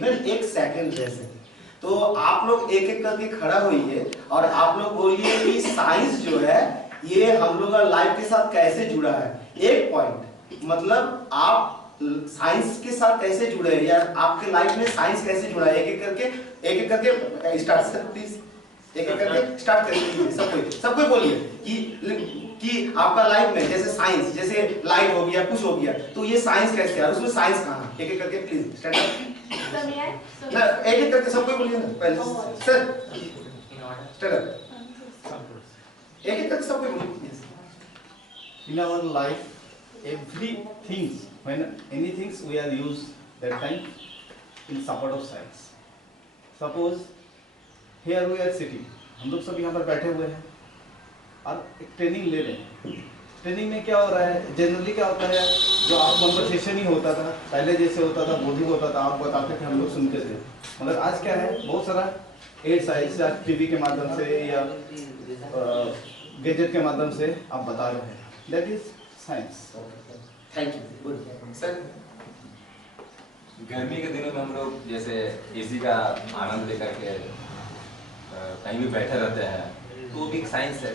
Even एक second रह सके। तो आप लोग एक एक करके खड़ा होइए और आप लोग बोलिए कि साइंस जो है ये हम लोग का लाइफ के साथ कैसे जुड़ा है। एक पॉइंट, मतलब आप साइंस के साथ कैसे जुड़े हैं या आपके लाइफ में साइंस कैसे जुड़ा है, एक एक करके स्टार्ट कर प्लीज, एक एक करके स्टार्ट करिए। सब कोई बोलिए कि आपका लाइफ में जैसे साइंस, जैसे लाइट हो गया, कुछ हो गया, तो ये साइंस कैसे है, उसमें साइंस कहाँ है, एक एक करके प्लीज स्टैंड अप ना, एक एक करके सब कोई बोलिए ना पहले। सर स्टैंड अप, एक एक करके सब कोई बोलिए। In our life, everything, when anything we are used that time in support of science. Suppose here we are sitting, हम लोग सब यहाँ पर बैठे हुए हैं और एक ट्रेनिंग ले रहे हैं। ट्रेनिंग में क्या हो रहा है, जनरली क्या होता है, जो आप कन्वर्सेशन ही होता था पहले जैसे होता था, बोधिक होता था, आप बताते थे, हम लोग सुनते थे। मगर आज क्या है, बहुत सारा एड्स या टीवी के माध्यम से या गैजेट के माध्यम से आप बता रहे हैं। That is science. Thank you, good sir. गर्मी के दिनों में हम लोग जैसे एसी का आनंद लेकर के कहीं भी बैठे रहते हैं, तो वो भी एक साइंस है।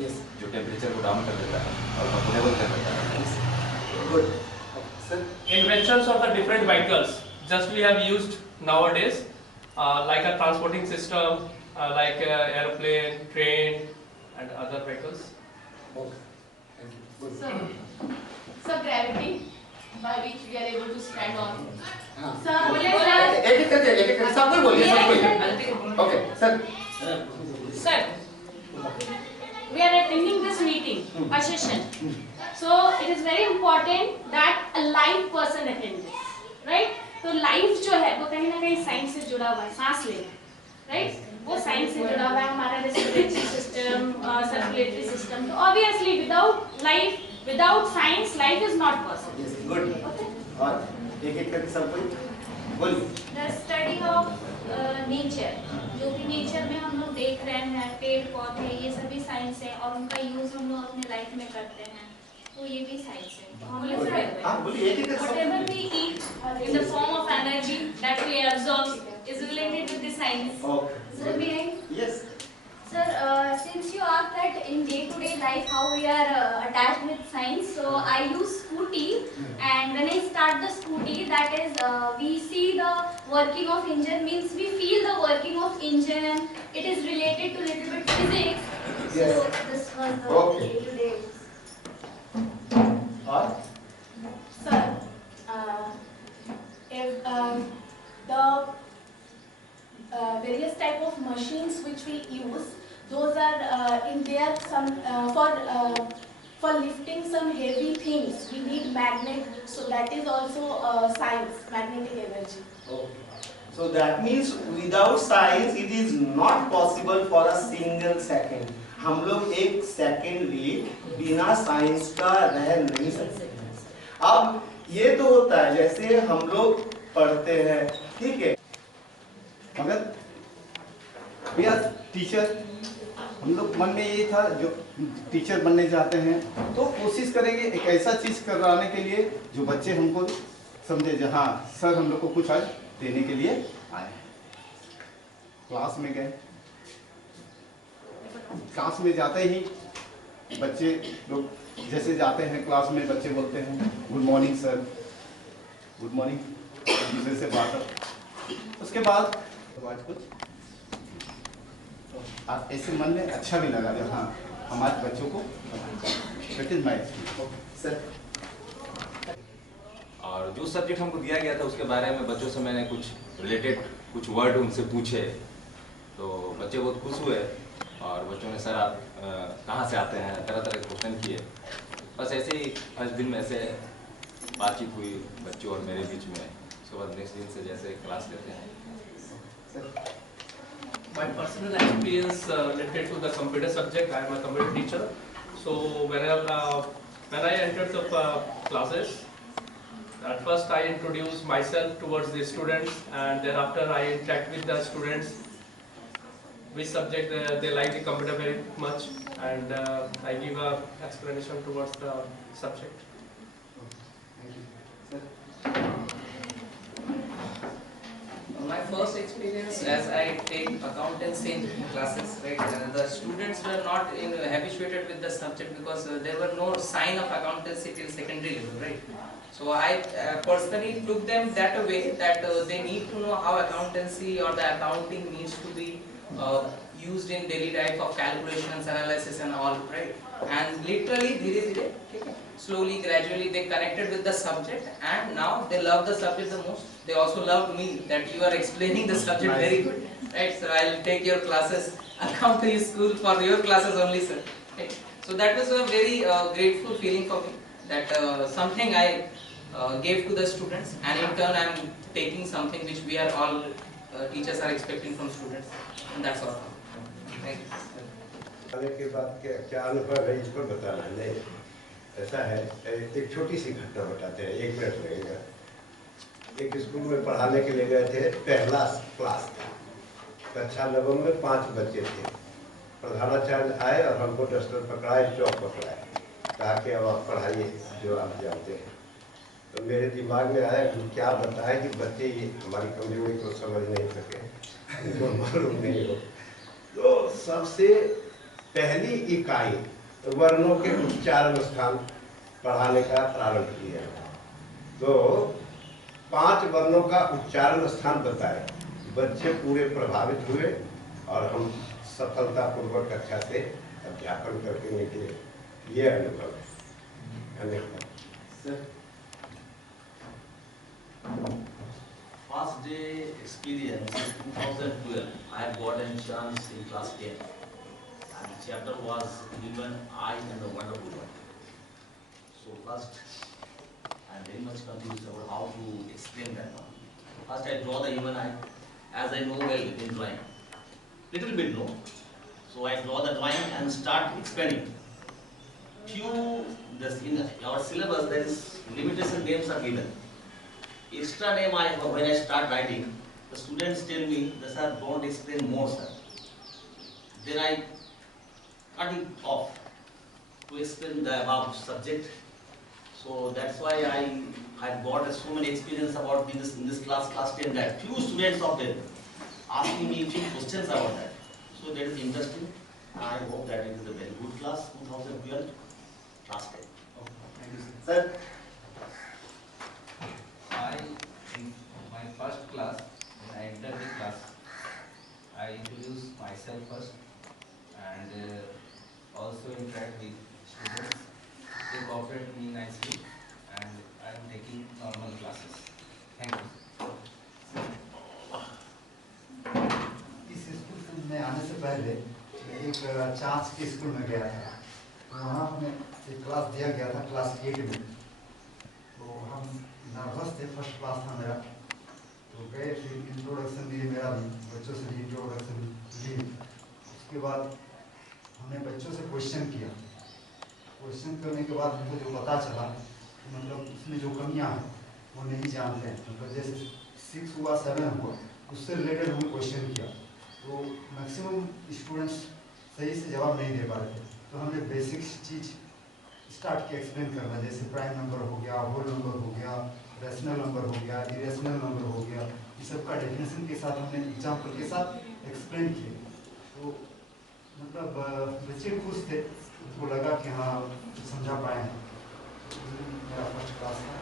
यस, जो टेम्परेचर को डाउन कर देता है और कंफर्टेबल कर देता है। Good sir. Inventions of the different vehicles just we have used nowadays, like a transporting system, like airplane, train, and other vehicles. Okay. Thank you. Good. So gravity by which we are able to stand on. हाँ। Sir, एक एक करके सब कोई बोलिए, सब कोई। Okay sir. Sir, we are attending this meeting, a session. So it is very important that a live person attend this, right? तो लाइफ जो है वो कहीं ना कहीं साइंस से जुड़ा हुआ है, सांस लेना, राइट? वो साइंस से जुड़ा हुआ है, हमारा रेस्पिरेटरी सिस्टम, सर्कुलेटरी सिस्टम। तो obviously without life, without science, life is not possible. Good. और एक एक करके सब कोई बोलिए। द स्टडी ऑफ नेचर, जो भी नेचर में हम लोग देख रहे हैं, पेड़ पौधे, ये सभी साइंस है और उनका यूज हम लोग अपने लाइफ में करते हैं, तो ये भी साइंस है। तो हम लोग हाँ बोलिए, एक एक करके whatever we eat in the form of energy that we absorb is related with the science. Okay. So we yes. Sir, since you asked that in day-to-day life how we are attached with science, so I use scooty, and when I start the scooty, that is we see the working of engine, means we feel the working of engine. It is related to little bit physics. Yes. So this was the Okay. day-to-day. और Sir, if the various type of machines which we use, those are in there some for lifting some heavy things we need magnet, so that is also science, magnetic energy. okay. So that means without science it is not possible for a single second. हम लोग एक second भी बिना science का रह नहीं सकते। अब ये तो होता है जैसे हम लोग पढ़ते हैं, ठीक है, मगर वी आर टीचर, हम लोग मन में ये था जो टीचर बनने चाहते हैं तो कोशिश करेंगे एक ऐसा चीज़ कराने के लिए जो बच्चे हमको समझे, जहाँ सर हम लोग को कुछ आज देने के लिए आए हैं। क्लास में गए, क्लास में जाते ही बच्चे लोग जैसे जाते हैं क्लास में, बच्चे बोलते हैं good morning sir, good morning, दूसरे से बात कर, उसके बाद तो आज कुछ आप ऐसे मन में अच्छा भी लगा जो हाँ हमारे बच्चों को सर। और जो सब्जेक्ट हमको दिया गया था उसके बारे में बच्चों से मैंने कुछ रिलेटेड कुछ वर्ड उनसे पूछे, तो बच्चे बहुत खुश हुए और बच्चों ने सर आप कहाँ से आते हैं, तरह तरह के क्वेश्चन किए। बस ऐसे ही फर्स्ट दिन में ऐसे बातचीत हुई बच्चों और मेरे बीच में। उसके बाद नेक्स्ट दिन से जैसे क्लास लेते हैं। My personal experience related to the computer subject, I am a computer teacher. So when I entered the classes, at first I introduce myself towards the students, and thereafter I interact with the students. Which subject they like the computer very much, and I give a explanation towards the subject. first experience as I take accountancy in classes, right? The students were not habituated with the subject because there were no sign of accountancy till secondary level, right? So I personally took them that way that they need to know how accountancy or the accounting needs to be used in daily life of calculations, analysis and all, right? And literally, slowly, gradually they connected with the subject and now they love the subject the most. They also loved me that you are explaining the subject very good, right? So I'll take your classes, I'll come to your school for your classes only, sir. Right? So that was a very grateful feeling for me that something I gave to the students and in turn I am taking something which we are all teachers are expecting from students, and that's all. Thank you. आने के बाद क्या अनुभव है इस पर बताना नहीं, ऐसा है एक छोटी सी घटना बताते हैं, 1 मिनट लगेगा। एक स्कूल में पढ़ाने के लिए गए थे, पहला क्लास था, कक्षा 9 में 5 बच्चे थे। प्रधानाचार्य आए और हमको डस्टर पकड़ाए, चौक पकड़ाए, कहा कि अब आप पढ़ाइए जो आप जानते हैं। तो मेरे दिमाग में आया कि क्या बताएं कि बच्चे ये हमारी कमजोरी को समझ नहीं सके, उनको मालूम नहीं हो। तो सबसे पहली इकाई वर्णों के उच्चारण स्थान पढ़ाने का प्रारंभ किया। तो 5 वर्णों का उच्चारण स्थान बताए, बच्चे पूरे प्रभावित हुए और हम सफलतापूर्वक कक्षा से अध्यापन करके निकले। ये अनुभव है। धन्यवाद। First day experience in 2012, I had got a chance in class 10. And the chapter was Human I and the Wonderful One. So first, I am very much confused about how to explain that one. First I draw the human eye, as I know well in drawing. Little bit no. So I draw the drawing and start explaining. In our syllabus there is limitation names are given. Extra name when I start writing, the students tell me, sir, don't explain more, sir. Then I cut it off to explain the above subject. So that's why I had got so many experience about in this class 10, that few students of them asking me few questions about that. So that is interesting. I hope that it is a very good class, 2012, class 10. Okay, thank you, Sir. In my first class, when I entered the class, I introduced myself first and also interact with students. They cooperate me nicely and I am taking normal classes. Thank you. इस school में आने से पहले एक chance के school में गया था। वहाँ हमें एक क्लास दिया गया था, क्लास 8 में। तो हम नर्वस थे, फर्स्ट क्लास था मेरा। तो गए, फिर इंट्रोडक्शन दिए, मेरा भी बच्चों से भी इंट्रोडक्शन ली। उसके बाद हमने बच्चों से क्वेश्चन किया। क्वेश्चन करने के बाद हमको जो पता चला, मतलब उसमें जो कमियां हैं वो नहीं जानते हैं। मतलब जैसे 6 हुआ, 7 हुआ, उससे रिलेटेड हमने क्वेश्चन किया। तो मैक्सिमम स्टूडेंट्स सही से जवाब नहीं दे पा रहे थे। तो हमने बेसिक चीज़ स्टार्ट किया एक्सप्लेन करना, जैसे प्राइम नंबर हो गया, होल नंबर हो गया, रेशनल नंबर हो गया, इरेशनल नंबर हो गया। ये सब का डेफिनेशन के साथ हमने एग्जाम्पल के साथ एक्सप्लेन किए। तो मतलब बच्चे खुश थे, उनको लगा कि हाँ समझा पाए हैं। मेरा फर्स्ट क्लास था।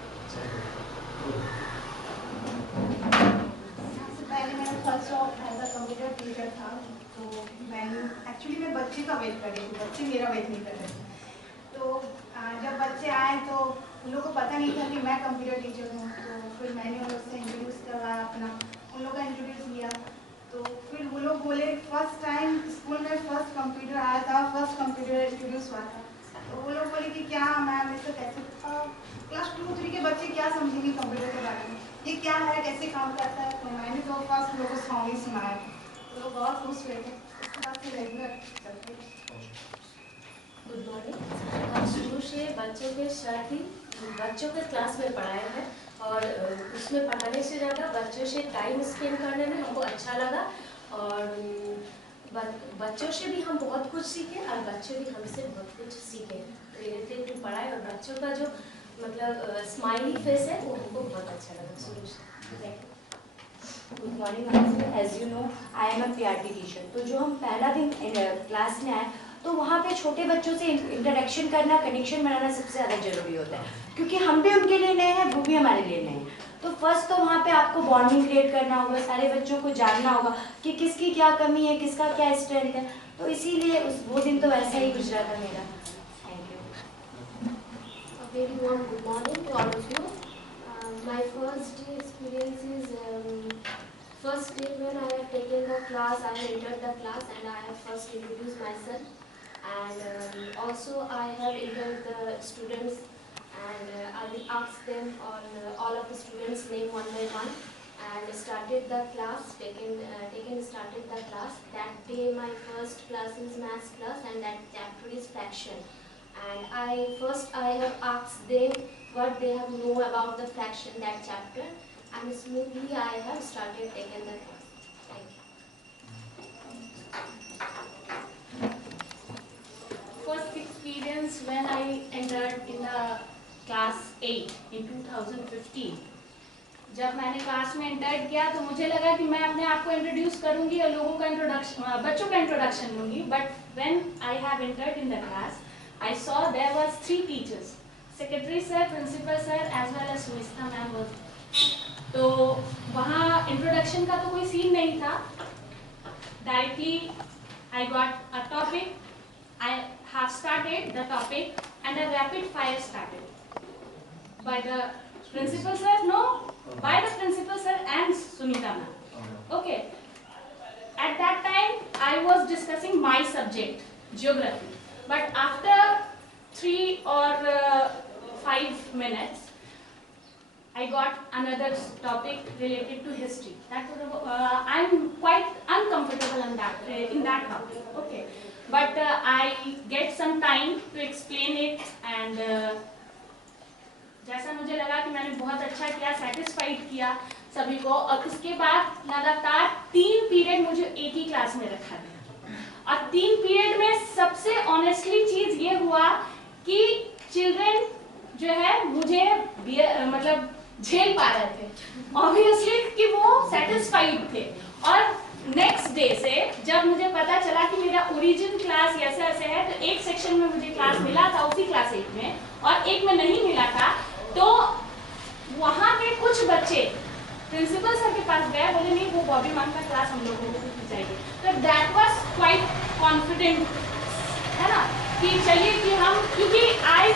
पहले मेरा first job as a computer teacher था। तो मैं बच्चे का वेट कर रही थी, बच्चे मेरा वेट नहीं कर रहे थे। तो जब बच्चे आए तो उन लोगों को पता नहीं था कि मैं कंप्यूटर टीचर हूँ। तो फिर मैंने उन लोग से इंट्रोड्यूस करवाया अपना, उन लोग का इंट्रोड्यूस किया। तो फिर वो लोग बोले फर्स्ट टाइम स्कूल में फर्स्ट कंप्यूटर आया था, फर्स्ट कंप्यूटर इंट्रोड्यूस हुआ था। तो वो लोग बोले कि क्या मैम ऐसा कैसे, क्लास 2, 3 के बच्चे क्या समझेंगे कंप्यूटर के बारे में, ये क्या है, कैसे काम करता है। तो मैंने तो फर्स्ट लोगों को सॉन्ग ही सुनाया। तो लोग बहुत खुश हुए थे। उसके बाद से रेगुलर चलते हैं। Good morning. हम शुरू से बच्चों के साथ ही बच्चों के क्लास में पढ़ाया है और उसमें पढ़ाने से ज़्यादा बच्चों से टाइम स्पेंड करने में हमको अच्छा लगा। और बच्चों से भी हम बहुत कुछ सीखे और बच्चे भी हमसे बहुत कुछ सीखे। रिलेटेड पढ़ाए और बच्चों का जो मतलब स्माइली फेस है वो हमको बहुत अच्छा लगा शुरू से। Thank you. Good morning. As you know I am a PRT teacher. तो जो हम पहला दिन क्लास में आए तो वहाँ पे छोटे बच्चों से इंटरेक्शन करना, कनेक्शन बनाना सबसे ज़्यादा जरूरी होता है, क्योंकि हम भी उनके लिए नए हैं, वो भी हमारे लिए नए हैं। तो फर्स्ट तो वहाँ पे आपको बॉन्डिंग क्रिएट करना होगा, सारे बच्चों को जानना होगा कि किसकी क्या कमी है, किसका क्या स्ट्रेंथ है। तो इसीलिए वो दिन तो वैसा ही गुजरा था मेरा। Thank you. Very warm good morning to all of you. My first day experience is first day when I have taken the class. I have entered the class and I have first introduced myself, and also I have entered the students, and I will ask them on all of the students' name one by one, and started the class. Started the class. That day my first class is maths class, and that chapter is fraction. And I have asked them what they have know about the fraction, that chapter, and smoothly I have started taking the class. Thank you. First experience when I entered in the class 8 in 2015. जब मैंने class में enter किया तो मुझे लगा कि मैं अपने आप को इंट्रोड्यूस करूंगी और लोगों का इंट्रोडक्शन, बच्चों का इंट्रोडक्शन लूंगी। But when I have entered in the class, I saw there was 3 teachers, secretary sir, principal sir, as well as Smita ma'am was. तो वहाँ introduction का तो कोई सीन नहीं था। Directly I got a topic. I have started the topic and a rapid fire started. By the principal sir, no, by the principal sir and Smita ma'am. Okay. At that time I was discussing my subject, geography. But after 3 or 5 minutes, I got another topic related to history. That I'm quite uncomfortable in that topic. Okay, but I get some time to explain it, and जैसा मुझे लगा कि मैंने बहुत अच्छा किया, satisfied किया सभी को। और उसके बाद लगातार 3 पीरियड मुझे एक ही क्लास में रखा गया, और 3 पीरियड में सबसे ऑनेस्टली चीज ये हुआ कि चिल्ड्रन जो है मुझे मतलब झेल पा रहे थे, ऑब्वियसली कि वो सेटिस्फाइड थे। और नेक्स्ट डे से जब मुझे पता चला कि मेरा ओरिजिन क्लास ऐसे ऐसे है, तो एक सेक्शन में मुझे क्लास मिला था उसी क्लास 8 में, और एक में नहीं मिला था। तो वहाँ पे कुछ बच्चे प्रिंसिपल सर के पास गए, बोले नहीं वो बॉबी मैम का क्लास हम लोगों को चाहिए। तो दैट वाज क्वाइट कॉन्फिडेंट, है ना, कि चलिए कि हम, क्योंकि I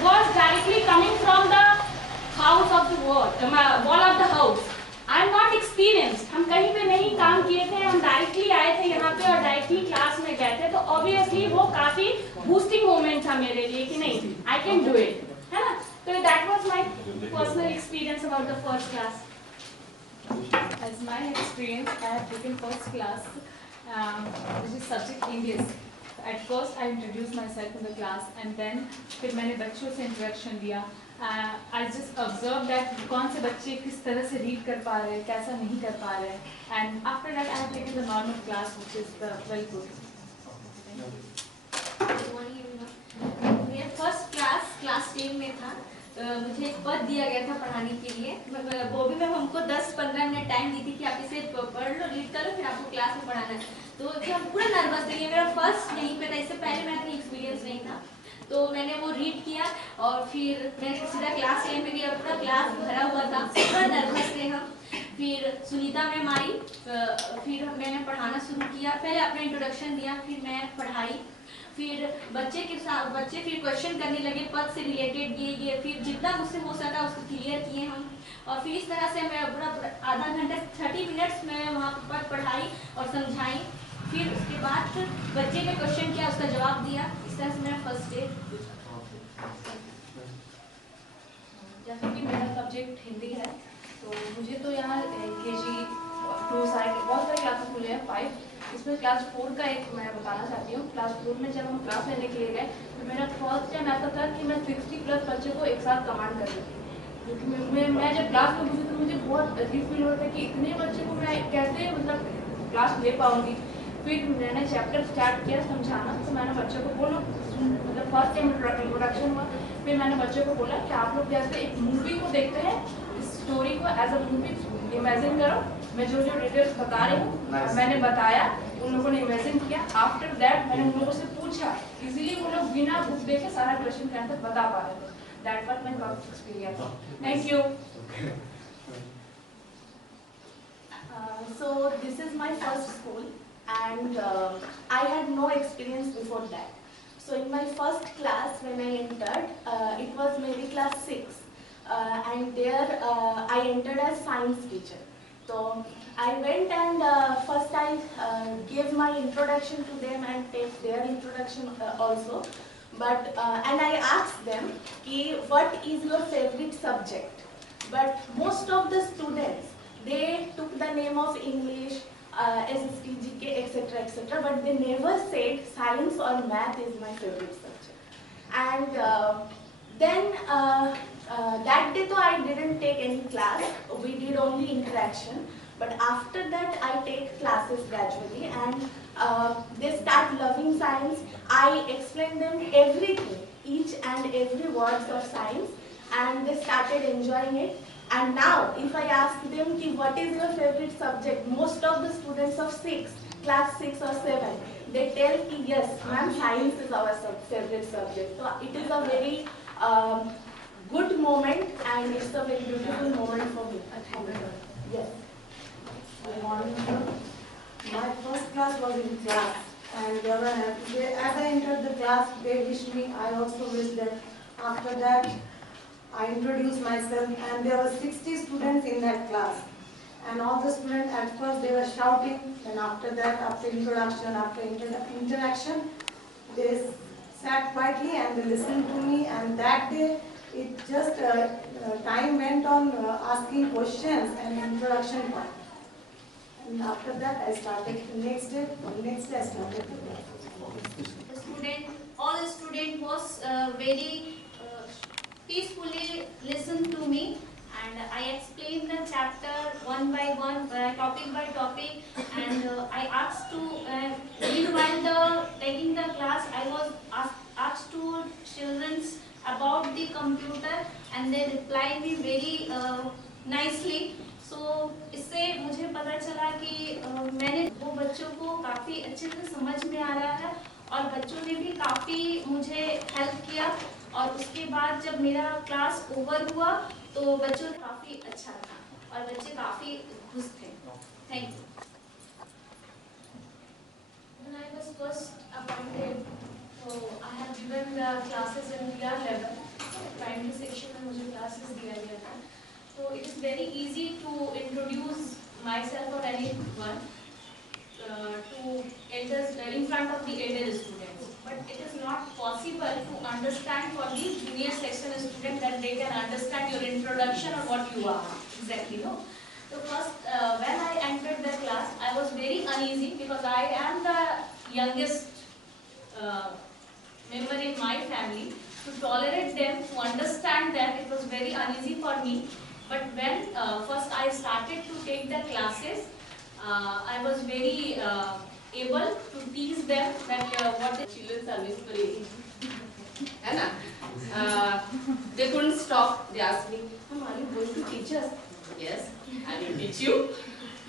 was directly coming from the house of the wall of the house. I am not experienced, हम कहीं पे नहीं काम किए थे, हम डायरेक्टली आए थे यहाँ पे और डायरेक्टली क्लास में गए थे। तो ऑब्वियसली वो काफी बूस्टिंग मोमेंट था मेरे लिए कि नहीं आई कैन डू इट, है ना। तो that was my personal experience about the first class. As my experience, I have taken first class, which is subject English. At first, I introduced myself in the class, and then फिर मैंने बच्चों से interaction दिया। I just observed that कौन से बच्चे किस तरह से रीड कर पा रहे हैं, कैसा नहीं कर पा रहे हैं, and after that I have taken the normal class, which is well good. मेरा फर्स्ट क्लास 10 में था। मुझे एक पद दिया गया था पढ़ाने के लिए। बॉबी मैम हमको 10-15 मिनट टाइम दी थी कि आप इसे पढ़ लो, रीड कर लो, फिर आपको क्लास में पढ़ाना है। तो फिर हम पूरा नर्वस थे, मेरा फर्स्ट नहीं पे था, इससे पहले मेरा कोई एक्सपीरियंस नहीं था। तो मैंने वो रीड किया और फिर मैंने सीधा क्लास 10 में गया, पूरा क्लास भरा हुआ था, पूरा नर्वस थे हम। फिर सुनीता मैम आई, फिर मैंने पढ़ाना शुरू किया। पहले अपना इंट्रोडक्शन दिया, फिर मैं पढ़ाई। फिर बच्चे फिर क्वेश्चन करने लगे पद से रिलेटेड, ये फिर जितना मुझसे हो सका उसको क्लियर किए हम। और फिर इस तरह से मैं पूरा आधा घंटा 30 मिनट्स में वहाँ पर पद पढ़ाई और समझाई। फिर उसके बाद बच्चे ने क्वेश्चन किया, उसका जवाब दिया। इस तरह से मेरा फर्स्ट डे। जैसे कि मेरा सब्जेक्ट हिंदी है, तो मुझे तो यहाँ KG 2 बहुत सारे क्लासेस खुले हैं, 5। इसमें क्लास 4 का एक मैं बताना चाहती हूँ। क्लास 4 में जब हम क्लास लेने के लिए गए, तो मेरा फर्स्ट टाइम ऐसा था कि मैं 60+ बच्चे को एक साथ कमांड कर रही थी। क्योंकि मैं जब क्लास में घुसी तो मुझे बहुत अजीब फील हो रहा था कि इतने बच्चे को मैं कैसे मतलब क्लास ले पाऊँगी। फिर मैंने चैप्टर स्टार्ट किया समझाना, तो मैंने बच्चों को बोला, मतलब फर्स्ट टाइम इंट्रोडक्शन हुआ। फिर मैंने बच्चों को बोला कि आप लोग जैसे एक मूवी को देखते हैं, स्टोरी को एज अ मूवी इमेजिन करो। मैं जो जो डिटेल्स बता रही हूँ Nice. मैंने बताया, उन लोगों ने इमेजिन किया। आफ्टर दैट मैंने उन लोगों से पूछा, इजीली वो लोग बिना बुक देखे सारा क्वेश्चन का आंसर बता पा रहे थे। That was my first experience. Thank you. So this is my first school, and I had no experience before that. So in my first class when I entered, it was maybe class 6, and there I entered as science teacher. So I went and first I gave my introduction to them and take their introduction also. But and I asked them, ki, what is your favorite subject? But most of the students, they took the name of English, SST, GK, etc., etc., but they never said science or math is my favorite subject. And then that day, though, I didn't take any class. We did only interaction. But after that, I take classes gradually, and they start loving science. I explain them everything, each and every words of science, and they started enjoying it. And now, if I ask them ki, what is your favorite subject, most of the students of class 6 or 7, they tell ki, yes, ma'am, science is our favorite subject. So it is a very good moment, and it's a very beautiful moment for me. Yes. Good morning, sir. My first class was in class, and they were happy. As I entered the class, they wished me. I also wished them. After that, I introduced myself, and there were 60 students in that class. And all the students, at first they were shouting, and after that, after introduction, after interaction, they sat quietly and they listened to me. And that day, it just time went on asking questions and introduction part. And after that, I started next day I started the class. All the student was very peacefully listened to me, and I explained the chapter one by one, topic by topic, and I asked to, meanwhile taking the class, I was asked to children about the computer, and they replied me very nicely. So इससे मुझे पता चला कि मैंने वो बच्चों को काफ़ी अच्छे से समझ में आ रहा है, और बच्चों ने भी काफ़ी मुझे हेल्प किया। और उसके बाद जब मेरा क्लास ओवर हुआ तो बच्चों काफ़ी अच्छा था और बच्चे काफ़ी खुश थे। Thank you. When I was first appointed, so I have given the classes in PR level. Primary section में मुझे classes दिया गया था। So it is very easy to introduce myself or anyone to enter in front of the elder students. But it is not possible to understand for the junior section student that they can understand your introduction or what you are exactly. No. So first, when I entered the class, I was very uneasy because I am the youngest member in my family. To tolerate them, to understand them, it was very uneasy for me. But when first I started to take the classes, I was very able to teach them that what the children are misbehaving. है ना? They couldn't stop. They asked me, "Ma'am, are you going to teach us?" Yes, I will teach you.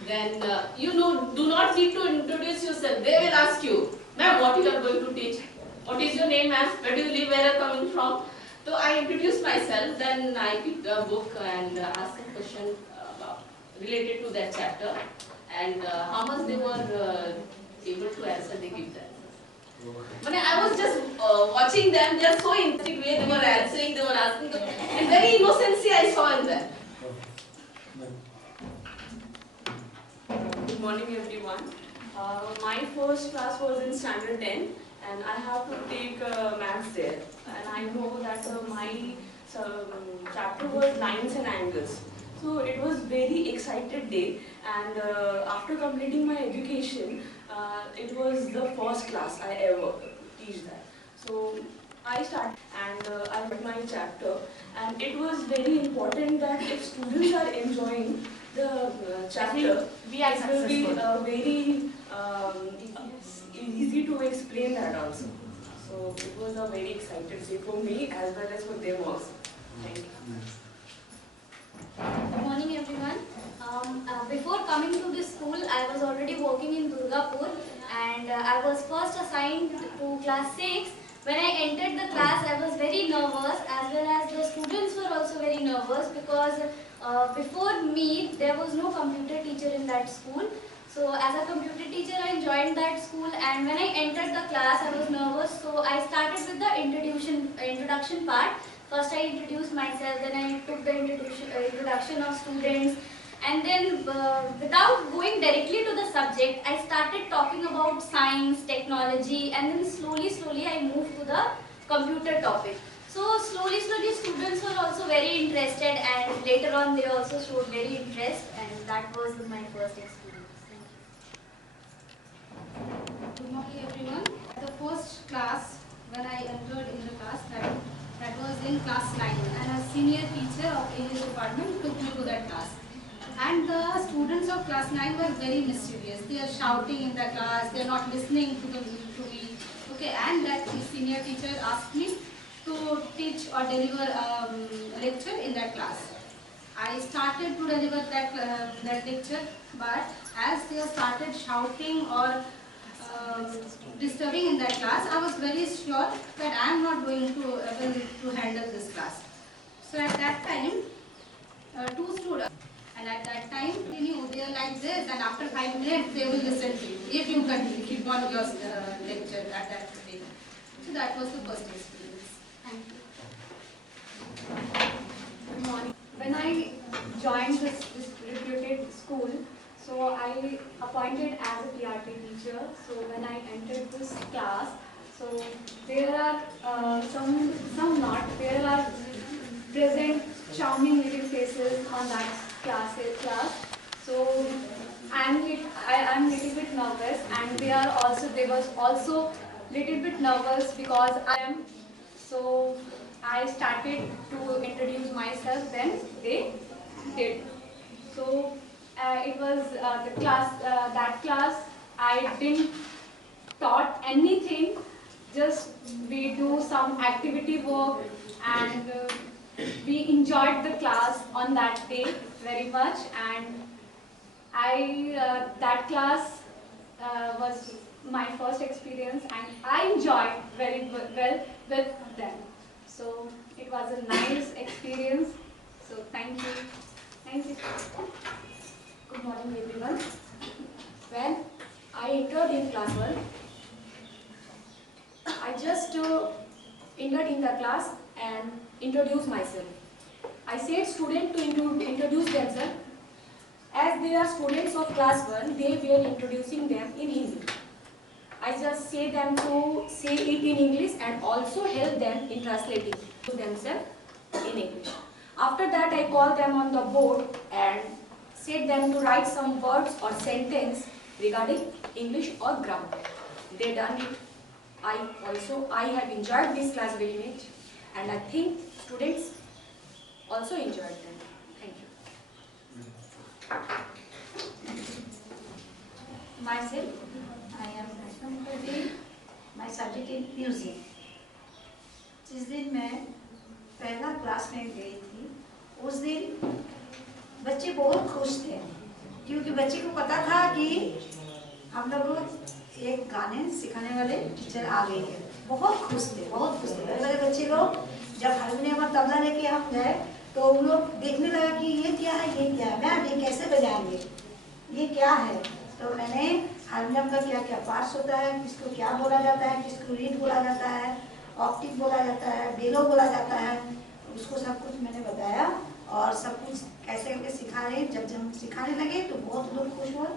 Then you know, do not need to introduce yourself. They will ask you, "Ma'am, what you are going to teach? What is your name, ma'am? Where do you live? Where are you coming from?" So I introduced myself. Then I picked a book and asked a question related to that chapter, and how much they were able to answer. They give that. But I was just watching them. They are so interesting way they were answering. They were asking, and very innocency I saw in them. Good morning, everyone. My first class was in standard 10, and I have to take maths there. And I know that my chapter was lines and angles. So it was very excited day, and after completing my education, it was the first class I ever teach that. So I started and I read my chapter, and it was very important that if students are enjoying the chapter, it will be very easy to explain that also. So it was a very exciting day for me as well as for them also. Thank you. Before coming to this school, I was already working in Durgapur, and I was first assigned to class 6. When I entered the class, I was very nervous, as well as the students were also very nervous, because before me, there was no computer teacher in that school. So as a computer teacher, I joined that school, and when I entered the class, I was nervous. So I started with the introduction part. First I introduced myself, then I took the introduction of students, and then without going directly to the subject, I started talking about science, technology, and then slowly I moved to the computer topic. So slowly students were also very interested, and later on they also showed very interest, and that was my first experience. Good morning everyone. The first class when I entered in the class, that was in class 9, and a senior teacher of English department took me to that class. And the students of class 9 were very mischievous. They are shouting in the class, they are not listening to me. Okay, and that senior teacher asked me to teach or deliver a lecture in that class. I started to deliver that lecture, but as they started shouting or disturbing in that class, I was very sure that I am not going to able to handle this class. So at that time, two students, and at that time they knew they are like this, and after 5 minutes they will listen to you if you continue keep on your lecture at that day. So that was the first experience. Thank you. Good morning. When I joined this reputed school, so I appointed as a PRT teacher. So when I entered this class, so there are some not. There are present charming little faces on that class. So I'm little bit nervous, and they was also little bit nervous because I am. So I started to introduce myself. Then they did. So it was the class. That class I didn't taught anything. Just we do some activity work, and we enjoyed the class on that day very much. And that class was my first experience, and I enjoyed very well with them. So it was a nice experience. So thank you. Thank you. Good morning everyone. When I entered in class 1, I just entered in the class and introduced myself. I said students to introduce themselves. As they are students of class 1, they were introducing them in Hindi. I just say them to say it in English and also help them in translating to themselves in English. After that, I called them on the board and said them to write some words or sentence regarding English or grammar. They done it. I have enjoyed this class very much, and I think students also enjoyed them. Thank you. Myself, I am Rashmi Patel. My subject is music. जिस दिन मैं पहला class में गई थी, उस दिन बच्चे बहुत खुश थे, क्योंकि बच्चे को पता था कि हम लोग एक गाने सिखाने वाले टीचर आ गए हैं। बहुत खुश थे, बहुत खुश थे। बड़े बच्चे लोग जब हारमोनियम और तबला लेके हम गए, तो उन लोग देखने लगा कि ये क्या है, ये क्या है, मैम ये कैसे बजाएंगे, ये क्या है। तो मैंने हारमोनियम का क्या क्या पार्ट्स होता है, किसको क्या बोला जाता है, किसको रीड बोला जाता है, ऑक्टिव बोला जाता है, बेलो बोला जाता है, उसको सब कुछ मैंने बताया और सब कुछ कैसे करके सिखा रहे। जब हम सिखाने लगे तो बहुत लोग खुश हुए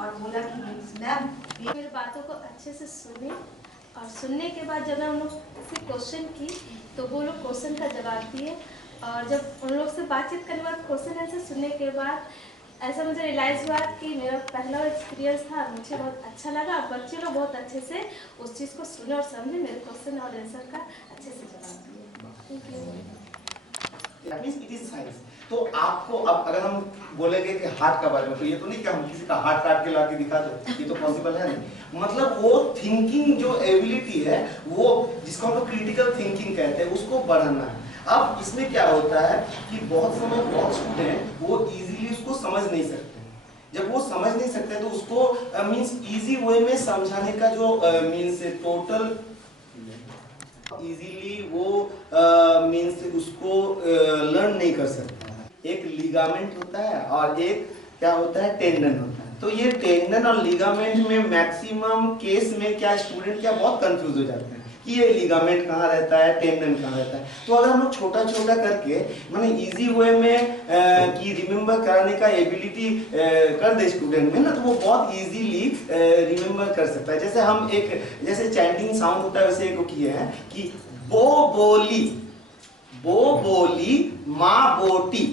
और बोला कि मैम मेरी बातों को अच्छे से सुने, और सुनने के बाद जब हम लोग से क्वेश्चन की तो वो लोग क्वेश्चन का जवाब दिए, और जब उन लोग से बातचीत करने के बाद क्वेश्चन आंसर सुनने के बाद ऐसा मुझे रियलाइज़ हुआ कि मेरा पहला एक्सपीरियंस था, मुझे बहुत अच्छा लगा। बच्चे लोग बहुत अच्छे से उस चीज़ को सुने और समझे, मेरे क्वेश्चन और आंसर का अच्छे से जवाब दिए। Thank you. That means it is science. तो आपको अब अगर हम बोलेंगे कि हार्ट का बारे में, तो ये तो नहीं कि हम किसी का हार्ट काट के ला के दिखा दो, ये तो पॉसिबल है नहीं। मतलब वो थिंकिंग जो एबिलिटी है, वो जिसको हम लोग क्रिटिकल थिंकिंग कहते हैं, उसको बढ़ाना है। अब इसमें क्या होता है कि बहुत समय बहुत स्टूडेंट वो इजीली उसको समझ नहीं सकते। जब वो समझ नहीं सकते तो उसको मींस इजी वे में समझाने का जो मींस टोटल इजीली वो मींस उसको लर्न नहीं कर सकता। एक लिगामेंट होता है और एक क्या होता है, टेंडन होता है। तो ये टेंडन और लिगामेंट में मैक्सिमम केस में क्या स्टूडेंट क्या बहुत कंफ्यूज हो जाते हैं कि ये लिगामेंट कहाँ रहता है, टेंडन कहाँ रहता है। तो अगर हम लोग छोटा छोटा करके माने इजी वे में कि रिमेम्बर कराने का एबिलिटी कर दे स्टूडेंट में ना, तो वो बहुत इजीली रिमेम्बर कर सकता है। जैसे हम एक जैसे चैंटिंग साउंड होता है वैसे एक किए हैं कि बो बोली माँ बोटी,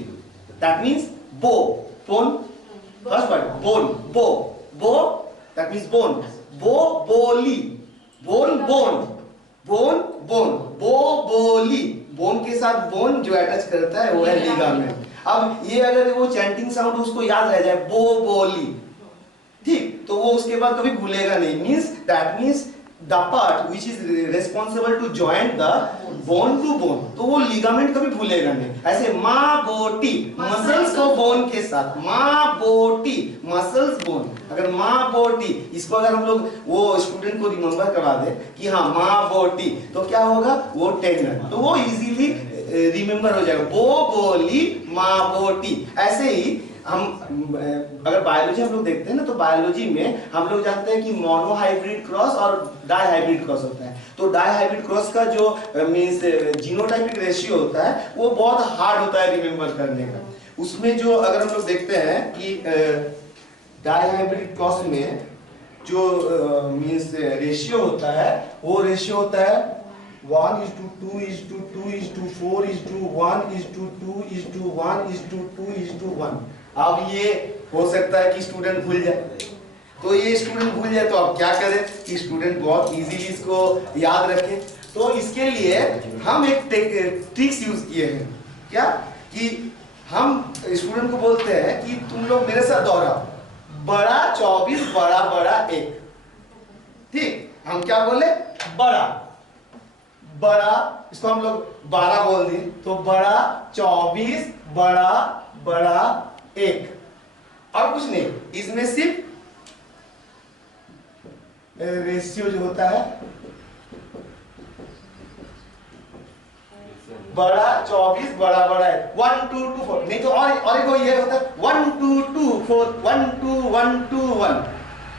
दैट मीन्स बो बोन, फर्स्ट वर्ड बोन, बो दैट मीन्स बोन, बो बोली बोन बोन बो बोली, बोन के साथ बोन जो अटैच करता है वो है लिगामेंट। अब ये अगर वो चैंटिंग साउंड उसको याद रह जाए बो बोली, ठीक, तो वो उसके बाद कभी भूलेगा नहीं। Means that means the part which is responsible to join the bone to bone, तो वो लिगामेंट कभी भूलेगा नहीं। ऐसे माँ बोटी मसल्स को बोन के साथ, माँ बोटी मसल्स बोन, अगर माँ बोटी इसको अगर हम लोग वो स्टूडेंट को रिमेम्बर करवा दे कि हाँ माँ बोटी, तो क्या होगा वो टेंडन, तो वो इजीली रिमेम्बर हो जाएगा, बो बोली माँ बोटी। ऐसे ही हम अगर बायोलॉजी हम लोग देखते हैं ना, तो बायोलॉजी में हम लोग जानते हैं कि मोनोहाइब्रिड क्रॉस और डाइहाइब्रिड क्रॉस होता है। तो डाइहाइब्रिड क्रॉस का जो मींस जीनोटाइपिक रेशियो होता है वो बहुत हार्ड होता है रिमेम्बर करने का। उसमें जो अगर हम लोग देखते हैं कि डाइहाइब्रिड क्रॉस में जो मींस रेशियो होता है वो रेशियो होता है 1:2:2:4:1:1:2:1:1। अब ये हो सकता है कि स्टूडेंट भूल जाए, तो ये स्टूडेंट भूल जाए तो अब क्या करें कि स्टूडेंट बहुत इजीली इसको याद रखे। तो इसके लिए हम एक ट्रिक्स यूज किए हैं, क्या कि हम स्टूडेंट को बोलते हैं कि तुम लोग मेरे साथ दोहराओ, बड़ा 24 बड़ा बड़ा 1, ठीक, हम क्या बोले बड़ा, इसको हम लोग 12 बोल दिए, तो बड़ा 24 बड़ा बड़ा 1, और कुछ नहीं, इसमें सिर्फ रेशियो जो होता है बड़ा 24 बड़ा बड़ा 1 2 2 4, नहीं तो और एक ये होता है 1 2 2 4 1 2 1 2 1।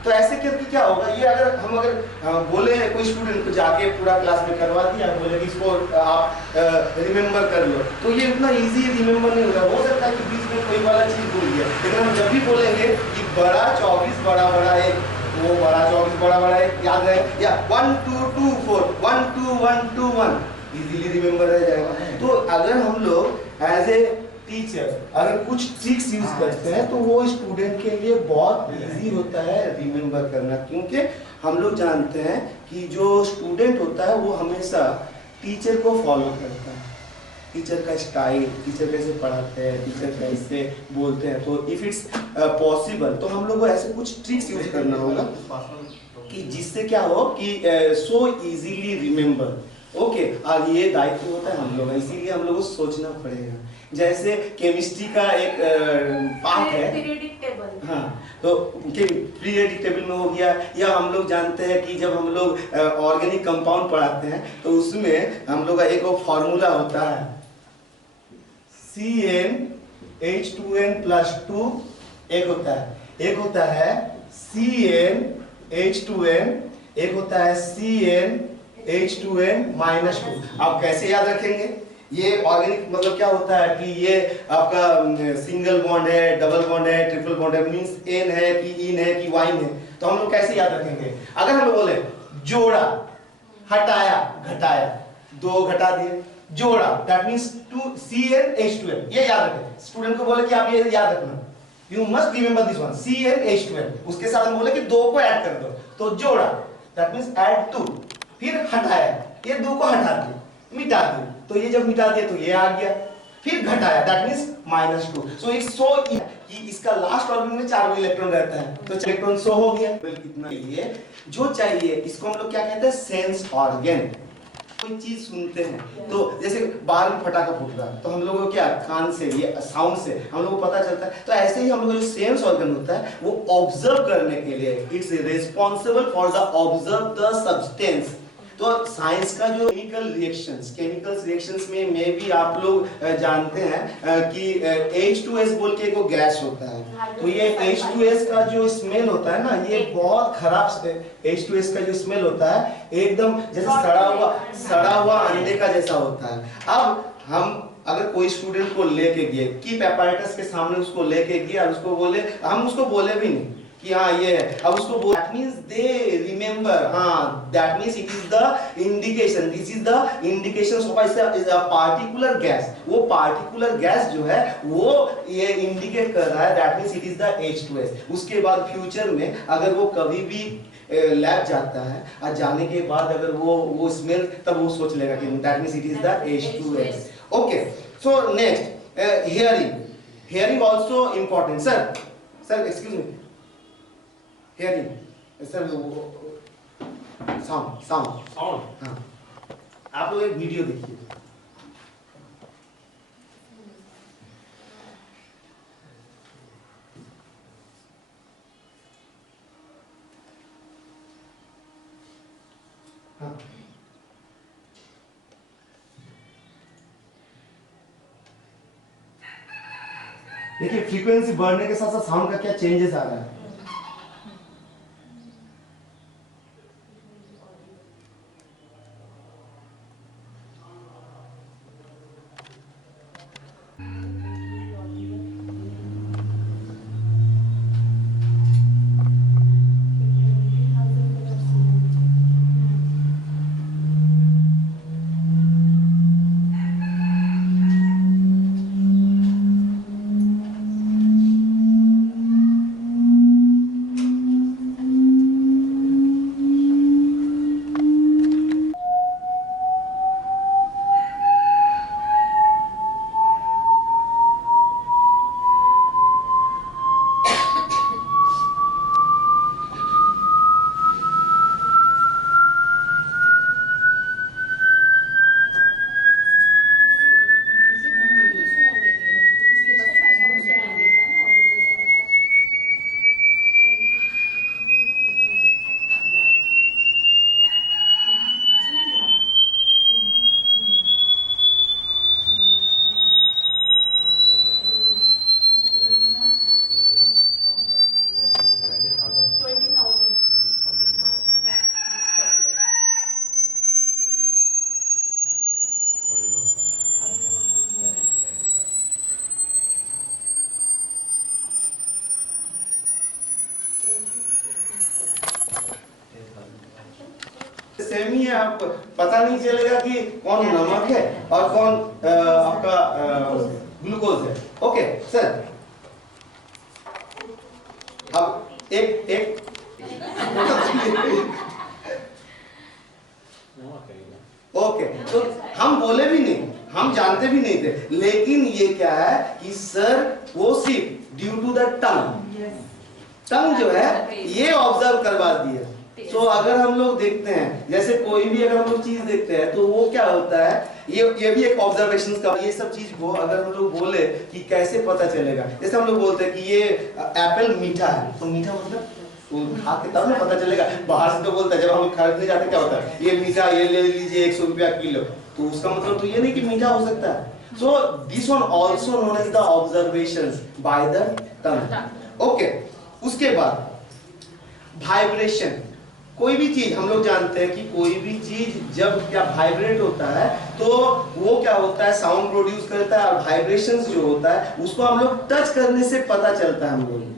तो ऐसे करके क्या होगा, ये अगर बोले कोई स्टूडेंट को जाके पूरा क्लास में करवा दिया, बोले कि इसको आप रिमेम्बर कर लो, तो ये उतना इजी रिमेम्बर नहीं होगा। हो सकता है कि बीच में कोई वाला चीज भूल गया, लेकिन हम जब भी बोलेंगे कि बड़ा 24 बड़ा बड़ा 1, वो बड़ा 24 बड़ा बड़ा 1 याद रहे, या 1 2 2 4 1 2 1 2 1 इजीली रिमेम्बर रह जाएगा। तो अगर हम लोग एज ए टीचर अगर कुछ ट्रिक्स यूज करते हैं तो वो स्टूडेंट के लिए बहुत इजी होता है रिमेम्बर करना, क्योंकि हम लोग जानते हैं कि जो स्टूडेंट होता है वो हमेशा टीचर को फॉलो करता है, टीचर का स्टाइल, टीचर कैसे पढ़ाते हैं, टीचर कैसे बोलते हैं। तो इफ इट्स पॉसिबल तो हम लोग को ऐसे कुछ ट्रिक्स यूज करना होगा कि जिससे क्या हो कि सो इजीली रिमेम्बर। ओके, और ये दायित्व होता है हम लोग, इसीलिए हम लोग को सोचना पड़ेगा। जैसे केमिस्ट्री का एक पार्ट है पीरियडिक टेबल, हाँ, तो पीरियडिक टेबल में हो गया, या हम लोग जानते हैं कि जब हम लोग ऑर्गेनिक कंपाउंड पढ़ाते हैं तो उसमें हम लोग का एक फॉर्मूला होता है CnH2n+2, एक होता है CnH2n, एक होता है CnH2n-2। आप कैसे याद रखेंगे? ये ऑर्गेनिक मतलब क्या होता है कि ये आपका सिंगल बॉन्ड है, डबल बॉन्ड है, ट्रिपल बॉन्ड है, मींस एन है कि इन है कि वाइन है, तो हम लोग कैसे याद रखेंगे? अगर हम लोग बोले जोड़ा, हटाया, घटाया, 2 घटा दिए, जोड़ा, दैट मींस 2 CnH2n, ये याद रखें। स्टूडेंट को बोले कि आप ये याद रखना, you must remember this one, CnH2n, उसके साथ हम बोले कि 2 को ऐड कर दो, तो जोड़ा, दैट मींस ऐड 2, फिर हटाया, ये 2 को हटा दिए, मिटा दिए, तो ये जब मिटा दिया तो ये आ गया, फिर घटाया, that means -2। So it's so कि इसका लास्ट ऑर्बिटल में 4 इलेक्ट्रॉन रहता है, तो इलेक्ट्रॉन 100 हो गया। कितना ये जो चाहिए इसको हम लोग क्या कहते हैं? Sense organ. कोई चीज सुनते हैं तो जैसे बाहर में पटाखा फूट रहा है तो हम लोगों को क्या कान से ये साउंड से हम लोगों को पता चलता है। तो ऐसे ही हम लोगों को जो सेंस ऑर्गन होता है वो ऑब्जर्व करने के लिए it's responsible for the observe the substance. तो साइंस का जो केमिकल रिएक्शंस में भी आप लोग जानते हैं कि H2S बोल के एक गैस होता है। तो ये H2S का जो स्मेल होता है ना ये बहुत खराब H2S का जो स्मेल होता है एकदम जैसे सड़ा हुआ अंडे का जैसा होता है। अब हम अगर कोई स्टूडेंट को लेके गए कीप एपैरेटस के सामने उसको लेके गए और उसको बोले, हम उसको बोले भी नहीं कि हाँ ये है, अब उसको बोल दैट मींस दे रिमेंबर, हाँ that means it is the indication, this is the indication of a particular gas. वो पार्टिकुलर गैस जो है वो ये इंडिकेट कर रहा है that means it is the H2S। उसके बाद फ्यूचर में अगर वो कभी भी लैब जाता है और जाने के बाद अगर वो स्मेल तब वो सोच लेगा कि that means it is the H2S। Okay, so next hearing also important. Sir excuse me, hearing sir sound हाँ, आप लोग एक वीडियो देखिए। हाँ देखिए फ्रीक्वेंसी बढ़ने के साथ साथ साउंड का क्या चेंजेस आ रहा है। सेम ही है, आपको पता नहीं चलेगा कि कौन नमक है और कौन आपका ग्लूकोज है। ओके सर, अब एक ओके, तो हम बोले भी नहीं, हम जानते भी नहीं थे, लेकिन ये क्या है कि सर वो सिर्फ ड्यू टू द टंग जो है ये ऑब्जर्व करवा दिया। तो अगर हम लोग देखते हैं जैसे कोई भी अगर हम लोग चीज देखते हैं तो वो क्या होता है, ये भी एक ऑब्जर्वेशन का, ये सब चीज को अगर हम लोग बोले कि कैसे पता चलेगा, जैसे हम लोग बोलते हैं कि ये एप्पल मीठा है, तो मीठा मतलब खा के तब ना पता चलेगा। बाहर से तो बोलता है, जब हम लोग खरीदने जाते क्या होता है, ये मीठा ये ले लीजिए 100 रुपया किलो, तो उसका मतलब तो ये नहीं कि मीठा हो सकता है। So this one also known as the observations by the tongue. Okay, उसके बाद वाइब्रेशन। कोई भी चीज हम लोग जानते हैं कि कोई भी चीज जब क्या वाइब्रेट होता है तो वो क्या होता है, साउंड प्रोड्यूस करता है, और वाइब्रेशंस जो होता है उसको हम लोग टच करने से पता चलता है हम लोग।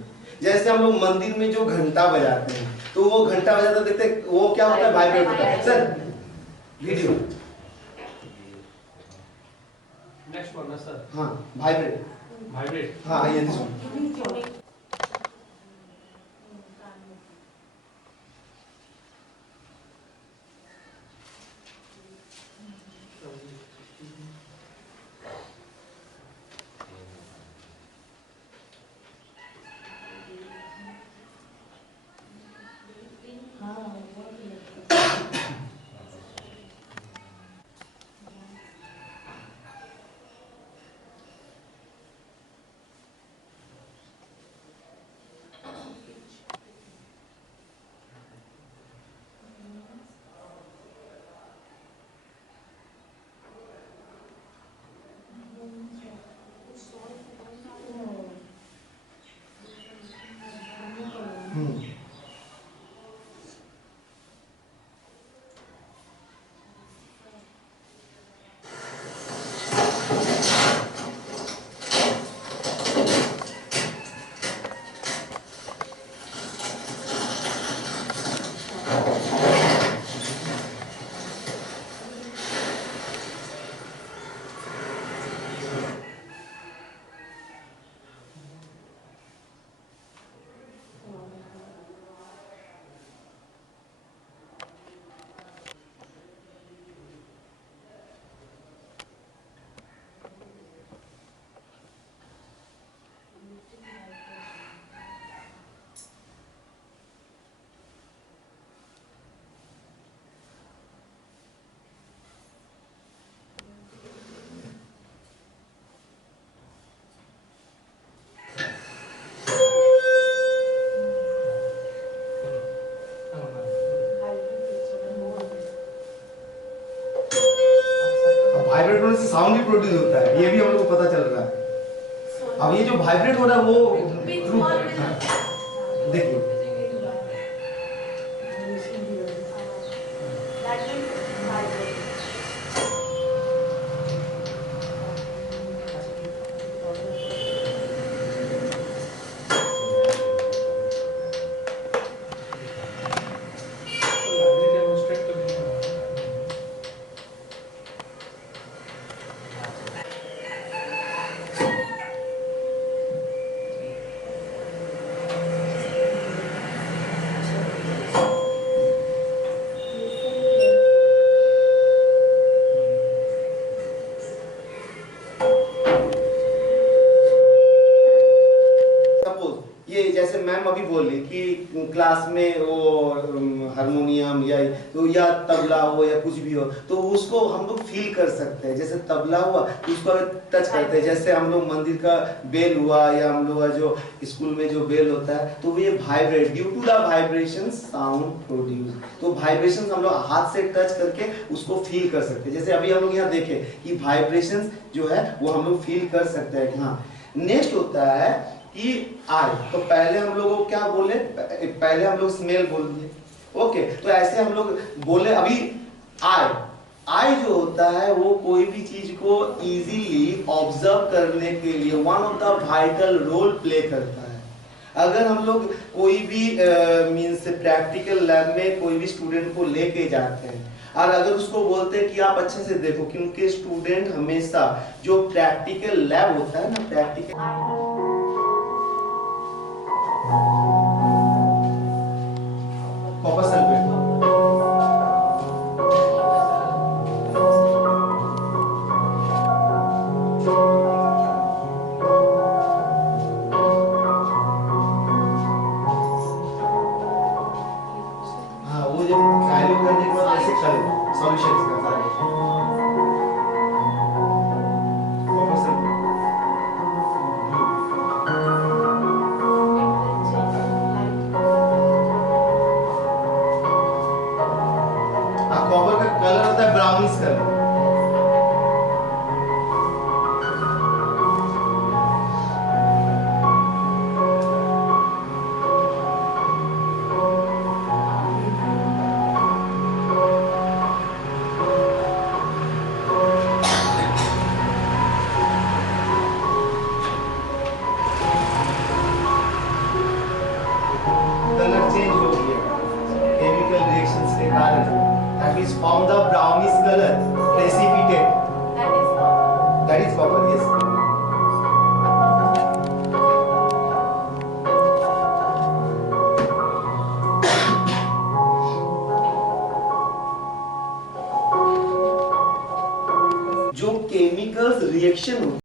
जैसे हम लोग मंदिर में जो घंटा बजाते हैं तो वो घंटा बजाते देखते वो क्या होता है, वाइब्रेट होता है। Sir video next one sir. हाँ वाइब्रेट, हाँ ये दिस प्रोड्यूस होता है, ये भी हम लोग को पता चल रहा है। अब ये जो वाइब्रेट हो रहा है वो ट्रूथ है। देखिए जैसे मैम अभी बोल रही कि क्लास में वो हारमोनियम या तबला हो या कुछ भी हो, तो उसको हम लोग फील कर सकते हैं। जैसे तबला हुआ तो उसको टच करते हैं, जैसे हम लोग मंदिर का बेल हुआ या हम लोग का जो स्कूल में जो बेल होता है, तो ये vibrate due to the vibration sound produce. तो वाइब्रेशन हम लोग हाथ से टच करके उसको फील कर सकते हैं। जैसे अभी हम लोग यहाँ देखे कि वाइब्रेशन जो है वो हम लोग फील कर सकते हैं। हाँ, नेक्स्ट होता है कि आई। तो पहले हम लोग को क्या बोले, पहले हम लोग स्मेल बोल दिए, ओके। तो ऐसे हम लोग बोले अभी आई जो होता है वो कोई भी चीज को इजीली ऑब्जर्व करने के लिए one of the vital role play करता है। अगर हम लोग कोई भी मीन्स प्रैक्टिकल लैब में कोई भी स्टूडेंट को लेके जाते हैं और अगर उसको बोलते हैं कि आप अच्छे से देखो, क्योंकि स्टूडेंट हमेशा जो प्रैक्टिकल लैब होता है ना, प्रैक्टिकल कॉपर सल्फेट हाँ, वो जब डायल्यूट करने के बाद ऐसे कर सॉल्यूशन का कॉपर सल्फेट कॉपर का कलर होता है ब्राउनिश कलर। कलर चेंज हो गया केमिकल रिएक्शंस के कारण। That is form the brownish color precipitate. That is copper. Yes. जो केमिकल्स रिएक्शन